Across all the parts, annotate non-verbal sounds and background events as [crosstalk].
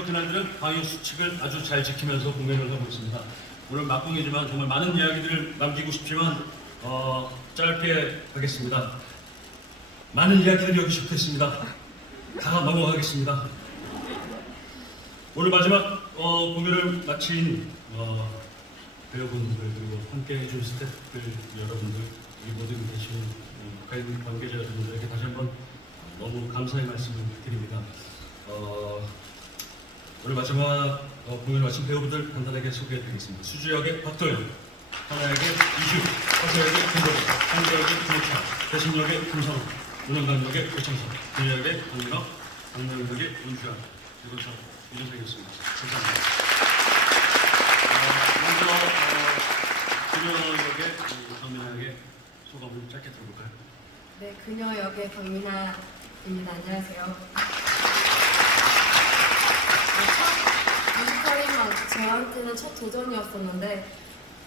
뮤지컬 그날들은 방역 수칙을 아주 잘 지키면서 공연을 하고 있습니다. 오늘 막공이지만 정말 많은 이야기들을 남기고 싶지만 어, 짧게 하겠습니다. 많은 이야기들이 여기 적혀 있습니다. 다 넘어가겠습니다. 오늘 마지막 어, 공연을 마친 어, 배우분들 그리고 함께 해준 스태프들 여러분들 이 모든 계신 어, 관- 관계자 여러분들에게 다시 한번 너무 감사의 말씀을 드립니다. 어, 오늘 마지막 어, 공연을 마친 배우분들 간단하게 소개해드리겠습니다. 수주 역의 박도현, 하나 역의 이슈, 허서 역의 김도현, 한재 역의 김호차, 대신 역의 김성우, 문영관 역의 고창석, 김여 역의 강민호, 강명 역의 윤주환, 그리고 저 이준석이었습니다. 감사합니다. 어, 먼저 어, 김여 역의 그 소감을 짧게 들어볼까요? 네, 그녀 역의 박민아입니다. 안녕하세요. 네, 첫 뮤지컬인 만 저한테는 첫 도전이었었는데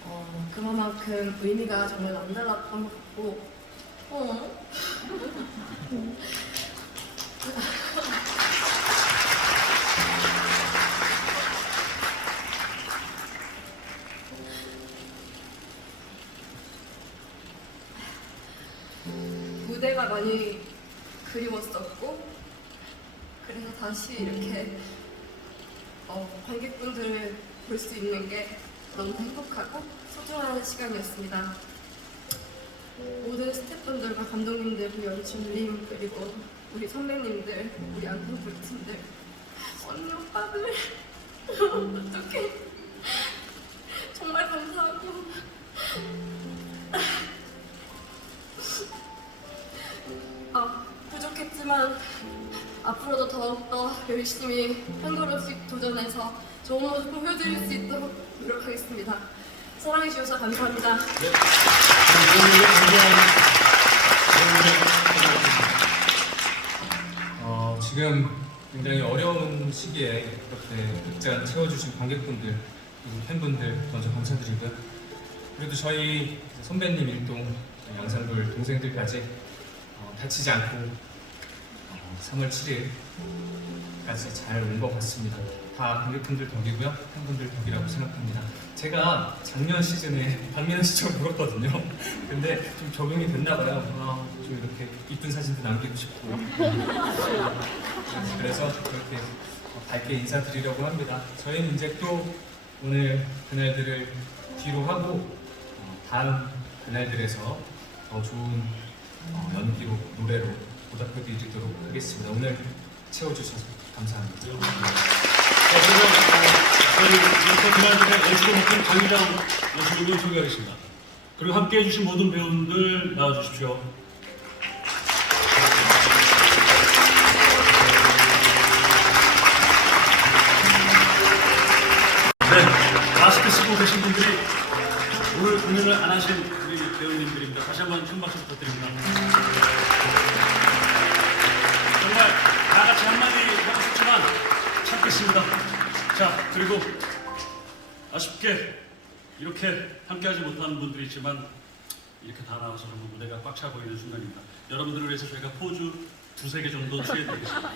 어, 그만큼 의미가 정말 남달랐던 것 같고 어? 무대가 많이 그리웠었고 그래서 다시 이렇게 어, 관객분들을 볼 수 있는 게 너무 행복하고 소중한 시간이었습니다. 모든 스태프분들과 감독님들, 연출님, 그리고 우리 선배님들, 우리 안동부 팀들, 언니 오빠들. [laughs] 어떻게 정말 감사하고. 아, 부족했지만 앞으로도 더욱더 열심히 한 걸음씩 도전해서 좋은 모습 보여드릴 수 있도록 노력하겠습니다. 사랑해 주셔서 감사합니다. 네. 어, 지금 굉장히 어려운 시기에 이렇게 극장 채워주신 관객분들, 팬분들 먼저 감사드리고요. 그래도 저희 선배님 일동, 양산돌 동생들까지 어, 다치지 않고 어, 3월 7일까지 잘 온 것 같습니다. 다 관객분들 덕이고요, 팬분들 덕이라고 생각합니다. 제가 작년 시즌에 박민호 씨처럼 울었거든요. 근데 좀 적응이 됐나 봐요. 아, 좀 이렇게 이쁜 사진도 남기고 싶고. 그래서 그렇게 밝게 인사드리려고 합니다. 저희는 이제 또 오늘 그날들을 뒤로 하고 어, 다음 그날들에서 더 좋은 어, 연기로 노래로 보답해드리도록 하겠습니다. 오늘 채워주셔서 감사합니다. 어, 저희 뮤지컬 그날들의 연출을 맡은 장기장 연출을 소개하겠습니다. 그리고 함께 해주신 모든 배우분들 나와주십시오. 네, 마스크 쓰고 계신 분들이 오늘 공연을 안 하신 우리 배우님들입니다. 다시 한번 큰 박수 부탁드립니다. 정말 다 같이 한마디 하고 싶지만 참겠습니다. 자, 그리고 아쉽게 이렇게 함께하지 못하는 분들이 있지만 이렇게 다 나와서 정말 무대가 꽉 차 보이는 순간입니다. 여러분들을 위해서 저희가 포즈 두세 개 정도 취해드리겠습니다.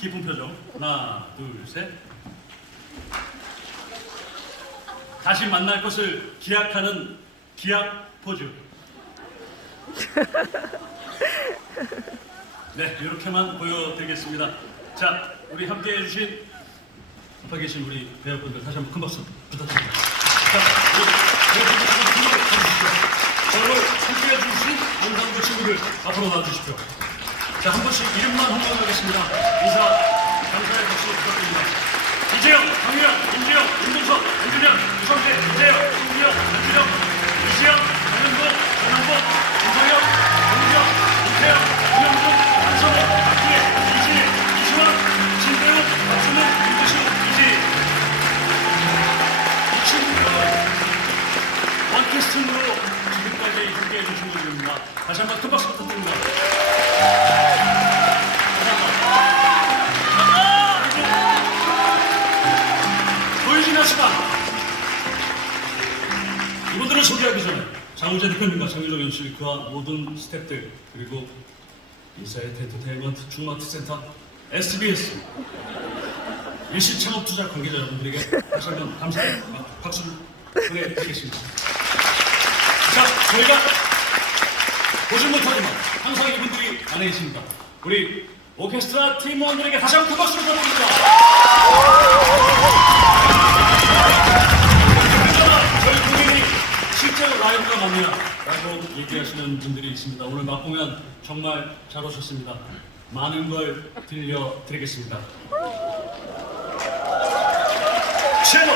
기쁜 표정. 하나, 둘, 셋. 다시 만날 것을 기약하는 기약 포즈. [laughs] 네, 이렇게만 보여드리겠습니다. 자, 우리 함께 해 주신 옆에 계신 우리 배우분들 다시 한번 큰 박수 부탁드립니다. 자, 우리 배우분들 한번 해주십시오. 오늘 함께 해 주신 원장부 친구들 앞으로 나와주십시오. 자, 한 분씩 이름만 홍보하겠습니다. 인사, 감사의 박수 부탁드립니다. 이재영, 강유영, 임지영, 임동석, 임준영, 유성재, 이재영, 김기영, 안준영, 이지영, 강현도, 전남보, 김성혁, 정우영, 임태영, 원캐스팅으로 지금까지 함께 해 주신 분들입니다. 다시 한번 큰 박수 부탁드립니다. 보여진 시간 이분들을 소개하기 전에 장우재 대표님과 장유정 연출 그와 모든 스태프들 그리고 인사이트 엔터테인먼트 중마트 센터 SBS 일시 창업 투자 관계자 여러분들에게 다시 한번 감사 박수를 보내드리겠습니다. 자, 저희가 보신 못하지만 항상 이분들이 안에 계십니다. 우리 오케스트라 팀원들에게 다시 한번 큰 박수를. 그러나 저희 공연이 실제로 라이브가 맞냐라고 얘기하시는 분들이 있습니다. 오늘 맛보면 정말 잘 오셨습니다. 많은 걸 들려드리겠습니다. 제목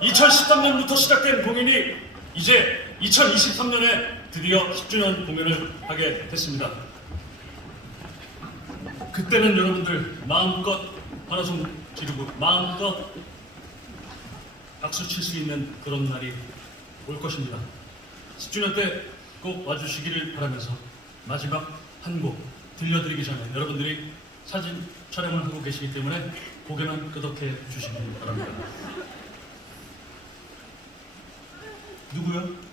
2013년부터 시작된 공연이 이제 2023년에 드디어 10주년 공연을 하게 됐습니다. 그때는 여러분들 마음껏 환호성 지르고 마음껏 박수 칠 수 있는 그런 날이 올 것입니다. 10주년 때 꼭 와주시기를 바라면서 마지막 한 곡 들려드리기 전에 여러분들이 사진 촬영을 하고 계시기 때문에 고개만 끄덕해 주시기 바랍니다. 누구요?